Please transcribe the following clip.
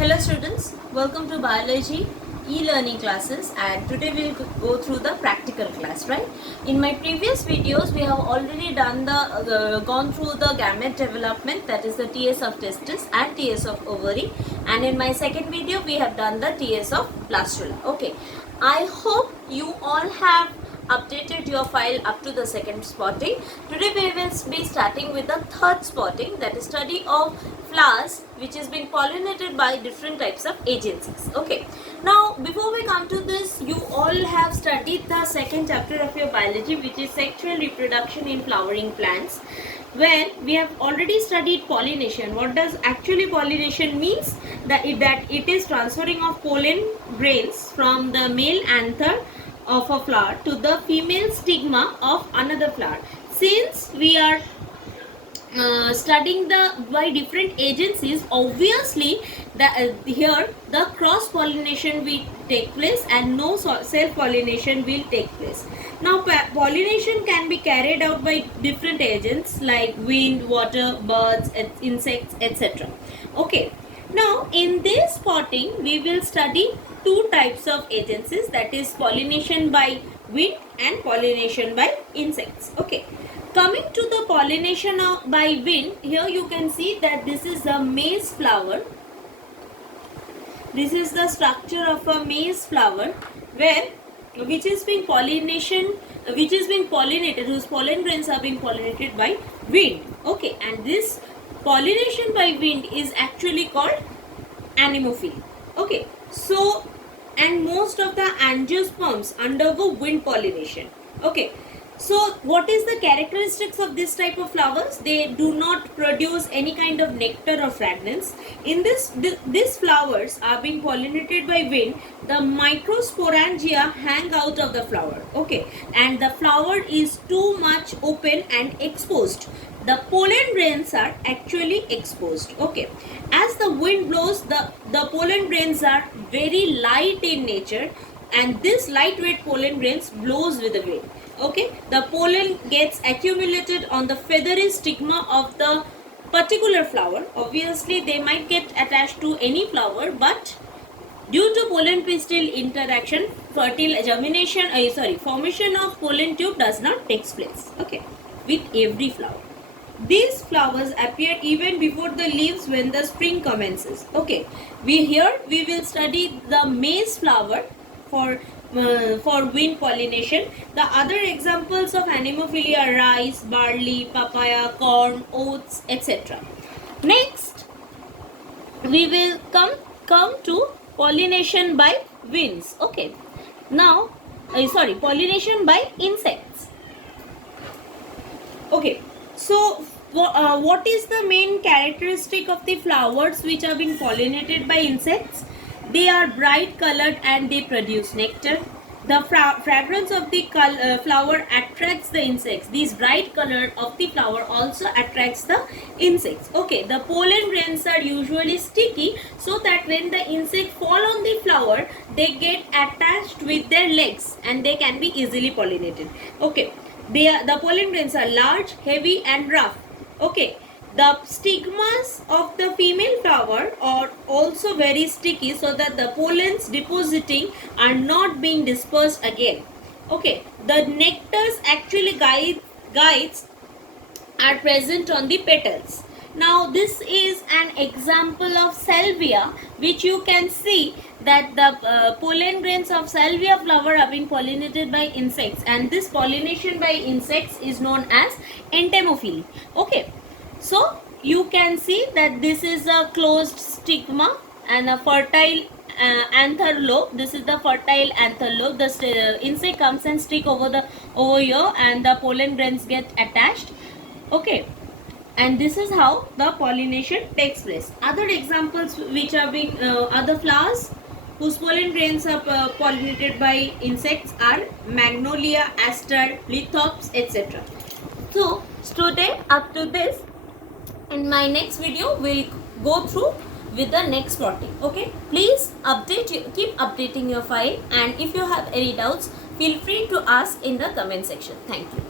Hello students, welcome to biology e-learning classes, and today we will go through the practical class, right? In my previous videos we have already done gone through the gamete development, that is the TS of testis and TS of ovary, and in my second video we have done the TS of blastula. Okay, I hope you all have updated your file up to the second spotting. Today we will be starting with the third spotting, that is study of flowers which is being pollinated by different types of agencies. Okay, now before we come to this, you all have studied the second chapter of your biology, which is sexual reproduction in flowering plants, where we have already studied pollination. What does actually pollination means? That it is transferring of pollen grains from the male anther of a flower to the female stigma of another flower. Since we are studying by different agencies, obviously here the cross pollination will take place and no self pollination will take place. Now pollination can be carried out by different agents like wind, water, birds, insects, etc. Okay, now in this spotting we will study two types of agencies, that is pollination by wind and pollination by insects. Okay, coming to the pollination by wind, here you can see that this is a maize flower. This is the structure of a maize flower which is being pollinated, whose pollen grains are being pollinated by wind. Okay, and this pollination by wind is actually called anemophily. Okay, so and most of the angiosperms undergo wind pollination. Okay, so what is the characteristics of this type of flowers? They do not produce any kind of nectar or fragrance. In these flowers are being pollinated by wind. The microsporangia hang out of the flower. Okay, and the flower is too much open and exposed. The pollen grains are actually exposed. Okay, as the wind blows, the pollen grains are very light in nature, and this lightweight pollen grains blows with the wind. Okay, the pollen gets accumulated on the feathery stigma of the particular flower. Obviously they might get attached to any flower, but due to pollen pistil interaction, formation of pollen tube does not take place. Okay, with every flower. These flowers appear even before the leaves when the spring commences. Okay, we will study the maize flower for wind pollination. The other examples of anemophily are rice, barley, papaya, corn, oats, etc. Next, we will come to pollination by winds. Okay, now pollination by insects. Okay, so what is the main characteristic of the flowers which are being pollinated by insects? They are bright colored and they produce nectar. The fragrance of the flower attracts the insects. This bright color of the flower also attracts the insects. Okay, the pollen grains are usually sticky, so that when the insect fall on the flower, they get attached with their legs and they can be easily pollinated. Okay, the pollen grains are large, heavy and rough. Okay, the stigmas of the female flower are also very sticky, so that the pollens depositing are not being dispersed again. Okay, the nectars actually guides are present on the petals. Now this is an example of salvia, which you can see that the pollen grains of salvia flower are being pollinated by insects, and this pollination by insects is known as entomophily. Okay, so you can see that this is a closed stigma and a fertile anther lobe. This is the fertile anther lobe. The insect comes and stick over here, and the pollen grains get attached. Okay, and this is how the pollination takes place. Other examples which are being other flowers whose pollen grains are pollinated by insects are magnolia, aster, lithops, etc. So today up to this, in my next video we'll go through with the next spotting. Okay, please keep updating your file, and if you have any doubts, feel free to ask in the comment section. Thank you.